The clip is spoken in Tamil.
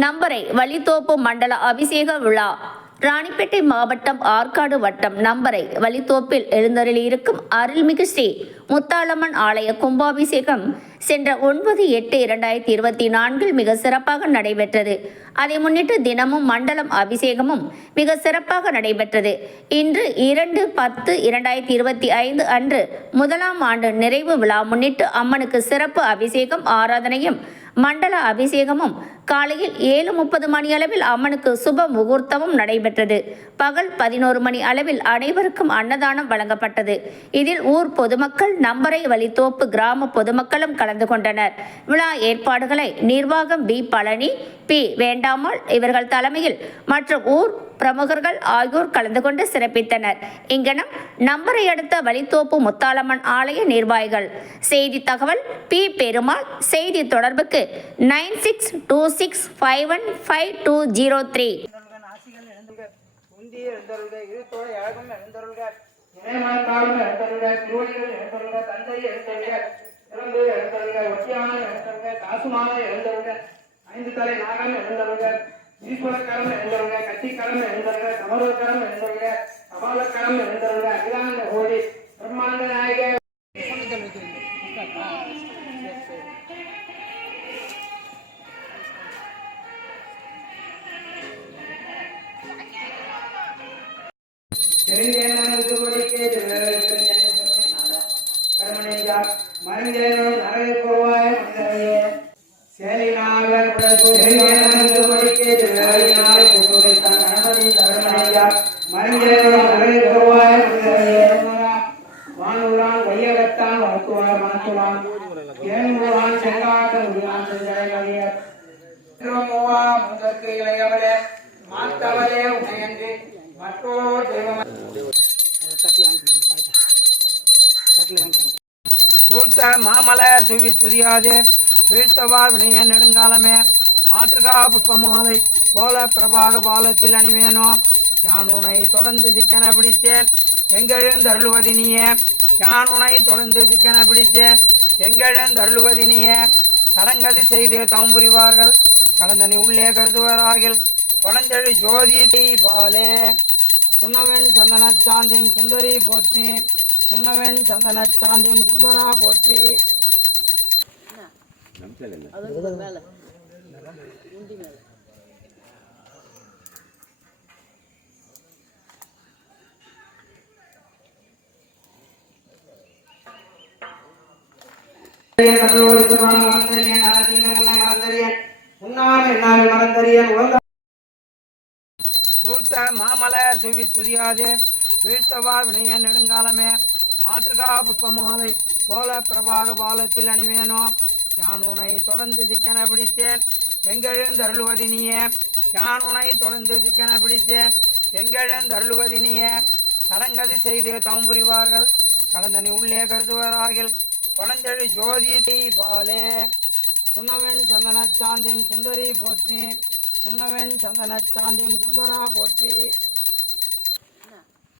நம்பரை வழித்தோப்பு மண்டல அபிஷேக விழா. ராணிப்பேட்டை மாவட்டம் ஆற்காடு வட்டம் நம்பரை வழித்தோப்பில் எழுந்தருளியிருக்கும் அருள்மிகு ஸ்ரீ முத்தாளம்மன் ஆலய கும்பாபிஷேகம் சென்ற ஒன்பது எட்டு இரண்டாயிரத்தி இருபத்தி நான்கில் மிக சிறப்பாக நடைபெற்றது. அதை முன்னிட்டு தினமும் மண்டலம் அபிஷேகமும் மிக சிறப்பாக நடைபெற்றது. இன்று இரண்டு பத்து இரண்டாயிரத்தி இருபத்தி ஐந்து அன்று முதலாம் ஆண்டு நிறைவு விழா முன்னிட்டு அம்மனுக்கு சிறப்பு அபிஷேகம் ஆராதனையும் மண்டல அபிஷேகமும் காலையில் ஏழு முப்பது மணி அளவில் அம்மனுக்கு சுப முகூர்த்தமும் நடைபெற்றது. பகல் பதினோரு மணி அளவில் அனைவருக்கும் அன்னதானம் வழங்கப்பட்டது. இதில் ஊர் பொதுமக்கள் நம்பரை வழித்தோப்பு கிராம பொதுமக்களும் கலந்து கொண்டனர். விழா ஏற்பாடுகளை நிர்வாகம் பி பழனி பி. வேண்டாமல் இவர்கள் தலைமையில் மற்றும் ஊர் பிரமுகர்கள் ஆகியோர் கலந்து கொண்டு சிறப்பித்தனர். இங்கனம் நம்பரை அடுத்த வழித்தோப்பு முத்தாலம்மன் ஆலய நிர்வாகிகள். செய்தி தகவல் பி. பெருமாள். செய்தி தொடர்புக்கு nine six two six five one five two zero three எழுந்தருள்க, நாசிகள் எழுந்தருள்க, உந்தி எழுந்தருள்க, இருத்தோட அழகும் எழுந்தருள்க, இணைமனத்தாலும் எழுந்தருள்க, திருவடிகள் எழுந்தருள்க, தந்தை எழுந்தருள்க, சிறந்து எழுந்தருள்க, ஒட்டியான எழுந்தருள்க, காசுமான எழுந்தருள்க, ஐந்து தலை நாகம் எழுந்தருள்க, ஈஸ்வரக்கரம் எழுந்தருள்க, கத்திக்கரம் எழுந்தருள்க, சமர்வக்கரம் வானூரான் வையகத்தான் வளர்த்துவார் மனத்துவான் ஏனூரான் செங்காட்டம் உருவான் செஞ்சடைகளியர் திருமூவா முதற்கு இளையவளே மாத்தவளே உமையன்றி சூழ்த்த மாமலர் துவி துதியாதே வீழ்த்தவா வினைய நெடுங்காலமே. மாத்திருகா புஷ்பமாலை கோல பிரபாக பாலத்தில் அணிவேனோ. யான் உனை தொடர்ந்து சிக்கன பிடித்தேன் எங்கெழுந்தருளுவது நீயே யான் உனை தொடர்ந்து சிக்கன பிடித்தேன் எங்கெழுந்தருளுவது நீயே சடங்கது செய்து தவம் புரிவார்கள் கடந்தனை உள்ளே கருதுவராகில் தொடர்ந்தெழு ஜோதி பாலே சுண்ணவன் சந்தனச்சாந்தின் சுந்தரி போற்றி. சுண்ணவன் சந்தன சாந்தின் சுந்தரா போற்றி. மறந்தறியன் உன்னாம் எல்லாம் மறந்தறியன் உலக சூழ்த்த மாமலர் துவி துதியாது வீழ்த்தவா வினைய நெடுங்காலமே. மாத்திருகா புஷ்பமாலை கோல பிரபாக பாலத்தில் அணிவேனோ. யான் உனை தொடர்ந்து சிக்கன பிடித்தேன் எங்கெழுந்தருளுவது நீயே யான் உனை தொடர்ந்து சிக்கன பிடித்தேன் எங்கெழுந்தருளுவது நீயே சடங்கது செய்து தவம் புரிவார்கள் கடந்தனி உள்ளே கருதுவராகில் தொடர்ந்தெழு ஜோதி பாலே. சுண்ணவன் சந்தன சாந்தின் சுந்தரி போற்றி சுண்ணவன் சந்தன சாந்தின் சுந்தரா போற்றி.